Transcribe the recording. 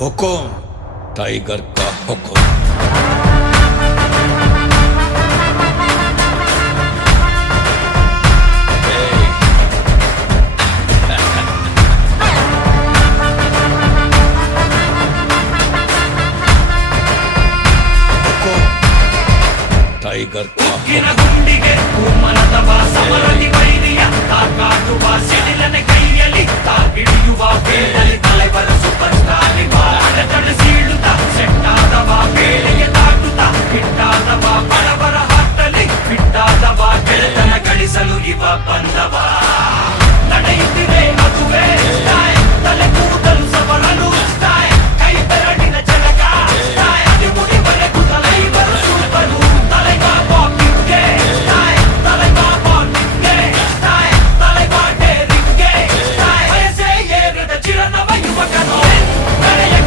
हुकुम tiger का हुकुम। Tiger का ಗುಂಡಿಗೆ ಮನದವ ಸಮರದಿ ಬೈರಿಯ ಕಾಟುವ ಸಿಡಿಲನೆ ಕೈಯಲ್ಲಿ ತಾಗಿಡಿಯುವ ಬೇಡಲಿ